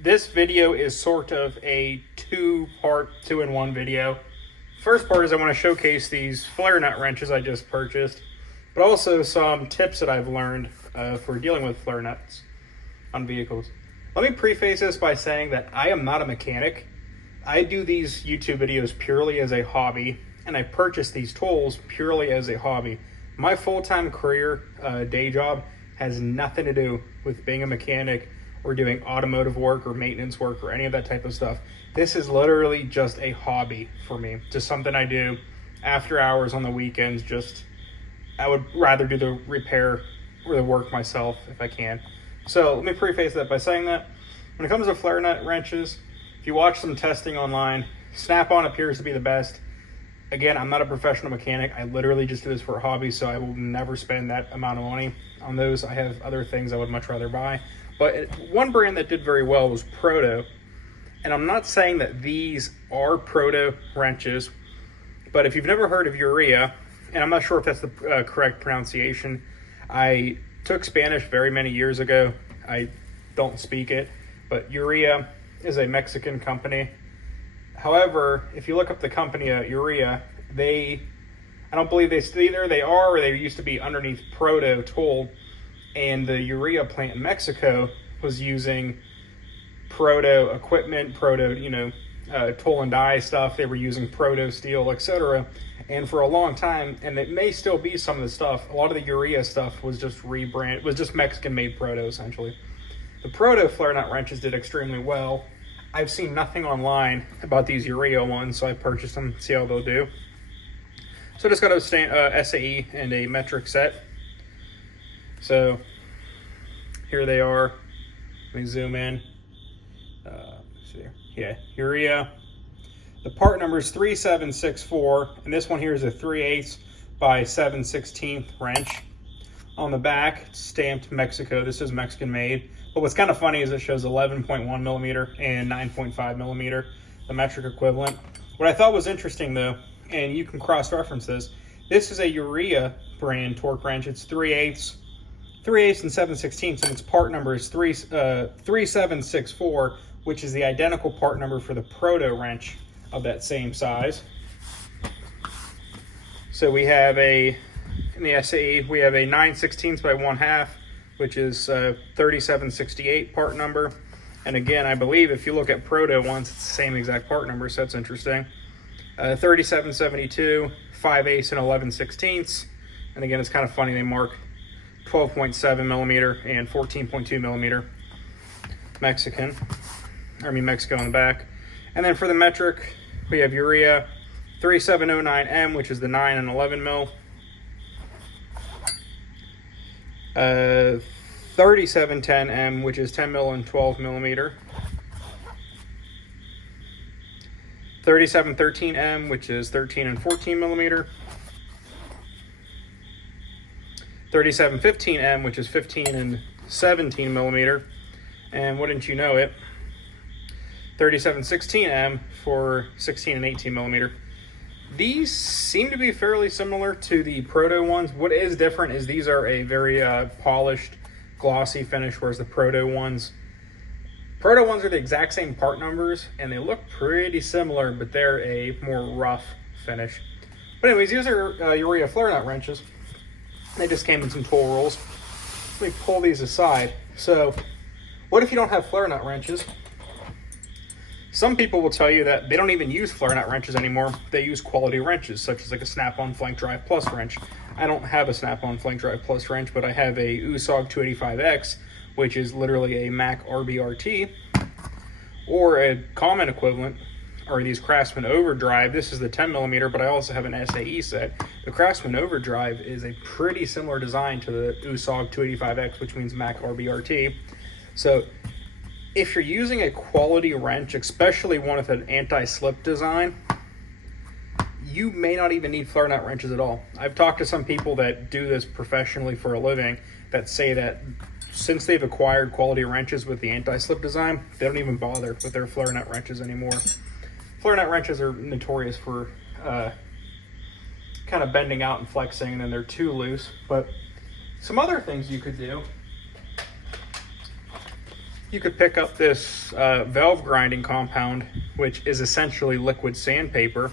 This video is sort of a two-part, two-in-one video. First part is I want to showcase these flare nut wrenches I just purchased, but also some tips that I've learned for dealing with flare nuts on vehicles. Let me preface this by saying that I am not a mechanic. I do these YouTube videos purely as a hobby, and I purchase these tools purely as a hobby. My full-time career, day job, has nothing to do with being a mechanic or doing automotive work or maintenance work or any of that type of stuff. This is literally just a hobby for me, just something I do after hours on the weekends. I would rather do the repair or the work myself if I can. So let me preface that by saying that when it comes to flare nut wrenches, if you watch some testing online, Snap-on appears to be the best. Again, I'm not a professional mechanic. I literally just do this for a hobby, so I will never spend that amount of money on those. I have other things I would much rather buy. But one brand that did very well was Proto. And I'm not saying that these are Proto wrenches, but if you've never heard of URREA, and I'm not sure if that's the correct pronunciation, I took Spanish very many years ago. I don't speak it, but URREA is a Mexican company. However, if you look up the company URREA, I don't believe either they are or they used to be underneath Proto tool, and the URREA plant in Mexico was using Proto equipment, Proto, tool and die stuff. They were using Proto steel, etc. And for a long time, and it may still be some of the stuff, a lot of the URREA stuff was just rebranded, was just Mexican-made Proto, essentially. The Proto flare nut wrenches did extremely well. I've seen nothing online about these URREA ones, so I purchased them, see how they'll do. So I just got a SAE and a metric set. So here they are. Let me zoom in. See here. Yeah, URREA. The part number is 3764, and this one here is a 3/8 by 7/16 wrench. On the back, it's stamped Mexico. This is Mexican made. But what's kind of funny is it shows 11.1 millimeter and 9.5 millimeter, the metric equivalent. What I thought was interesting though, and you can cross-reference this is a URREA brand torque wrench. It's 3/8 and 7/16, and its part number is 3764, which is the identical part number for the Proto wrench of that same size. So we have in the SAE, we have a 9/16 by 1/2, which is 3768 part number. And again, I believe if you look at Proto ones, it's the same exact part number, so that's interesting. 3772, 5/8 and 11/16. And again, it's kind of funny, they mark 12.7 millimeter and 14.2 millimeter Mexico on the back. And then for the metric, we have URREA 3709M, which is the 9 and 11 mil. 3710M, which is 10 mil and 12 millimeter. 3713M, which is 13 and 14 millimeter. 3715M, which is 15 and 17 millimeter. And wouldn't you know it, 3716M for 16 and 18 millimeter. These seem to be fairly similar to the Proto ones. What is different is these are a very polished, glossy finish, whereas the Proto ones are the exact same part numbers, and they look pretty similar, but they're a more rough finish. But anyways, these are URREA flare nut wrenches. They just came in some tool rolls. Let me pull these aside. So, what if you don't have flare nut wrenches? Some people will tell you that they don't even use flare nut wrenches anymore. They use quality wrenches, such as like a Snap-on Flank Drive Plus wrench. I don't have a Snap-on Flank Drive Plus wrench, but I have a USAG 285X, which is literally a Mac RBRT, or a common equivalent, are these Craftsman Overdrive. This is the 10 millimeter, but I also have an SAE set. The Craftsman Overdrive is a pretty similar design to the USAG 285X, which means Mac RBRT. So if you're using a quality wrench, especially one with an anti-slip design, you may not even need flare nut wrenches at all. I've talked to some people that do this professionally for a living that say that since they've acquired quality wrenches with the anti-slip design, they don't even bother with their flare nut wrenches anymore. Flare nut wrenches are notorious for kind of bending out and flexing, and then they're too loose. But some other things you could do you could pick up this valve grinding compound, which is essentially liquid sandpaper.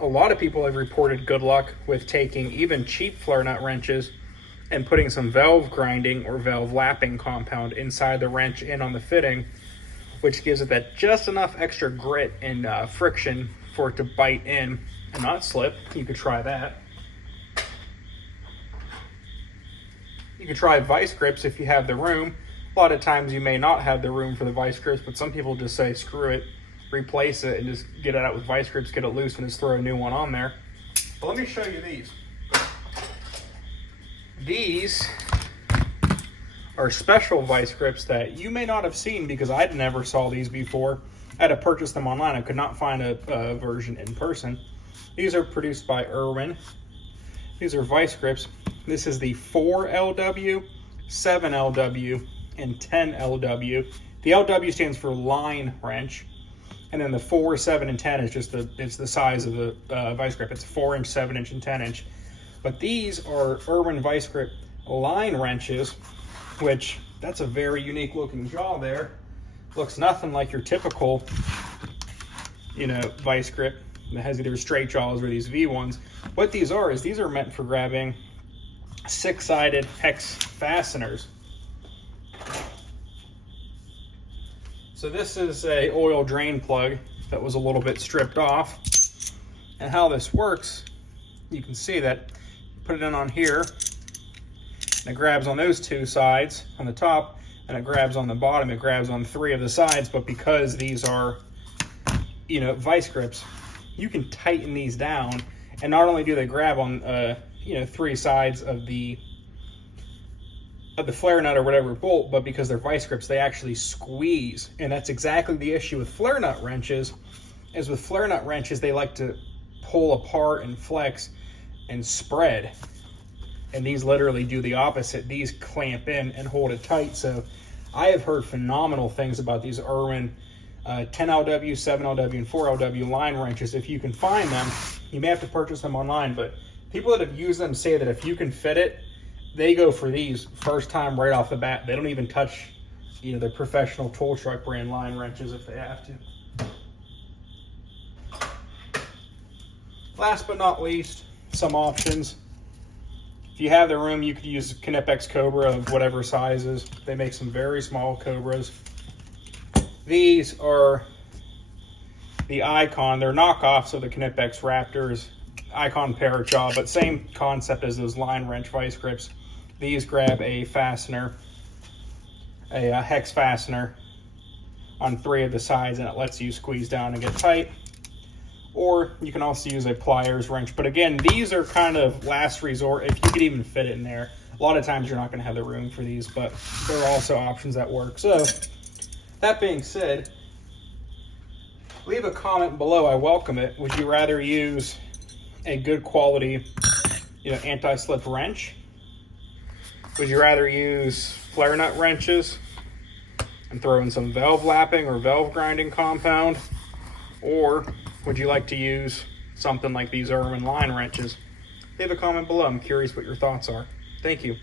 A lot of people have reported good luck with taking even cheap flare nut wrenches and putting some valve grinding or valve lapping compound inside the wrench and on the fitting, which gives it that just enough extra grit and friction for it to bite in and not slip. You could try that. You could try vice grips if you have the room. A lot of times you may not have the room for the vice grips, but some people just say, screw it, replace it and just get it out with vice grips, get it loose, and just throw a new one on there. But let me show you these. These are special vice grips that you may not have seen because I never saw these before. I had to purchase them online. I could not find a version in person. These are produced by Irwin. These are vice grips. This is the 4LW, 7LW, and 10LW. The LW stands for line wrench, and then the 4, 7, and 10 is just the size of the vice grip. It's 4-inch, 7-inch, and 10-inch. But these are Irwin vice grip line wrenches, which that's a very unique looking jaw there. Looks nothing like your typical, vice grip that has either straight jaws or these V ones. What these are is these are meant for grabbing 6-sided hex fasteners. So this is a oil drain plug that was a little bit stripped off. And how this works, you can see that you put it in on here, and it grabs on those 2 sides on the top, and it grabs on the bottom. It grabs on 3 of the sides, but because these are, vice grips, you can tighten these down, and not only do they grab on, 3 sides of the flare nut or whatever bolt, but because they're vice grips, they actually squeeze. And that's exactly the issue with flare nut wrenches. Is with flare nut wrenches, they like to pull apart and flex and spread, and these literally do the opposite. These clamp in and hold it tight. So I have heard phenomenal things about these Irwin 10LW, 7LW, and 4LW line wrenches. If you can find them, you may have to purchase them online, but people that have used them say that if you can fit it, they go for these first time right off the bat. They don't even touch, their professional tool truck brand line wrenches if they have to. Last but not least, some options. If you have the room, you could use a Knipex Cobra of whatever sizes. They make some very small Cobras. These are the Icon. They're knockoffs of the Knipex Raptors Icon Parajaw, but same concept as those line wrench vice grips. These grab a fastener, a hex fastener on 3 of the sides, and it lets you squeeze down and get tight. Or you can also use a pliers wrench. But again, these are kind of last resort if you could even fit it in there. A lot of times you're not going to have the room for these, but there are also options that work. So that being said, leave a comment below. I welcome it. Would you rather use a good quality, anti-slip wrench? Would you rather use flare nut wrenches and throw in some valve lapping or valve grinding compound? Or would you like to use something like these Irwin line wrenches? Leave a comment below. I'm curious what your thoughts are. Thank you.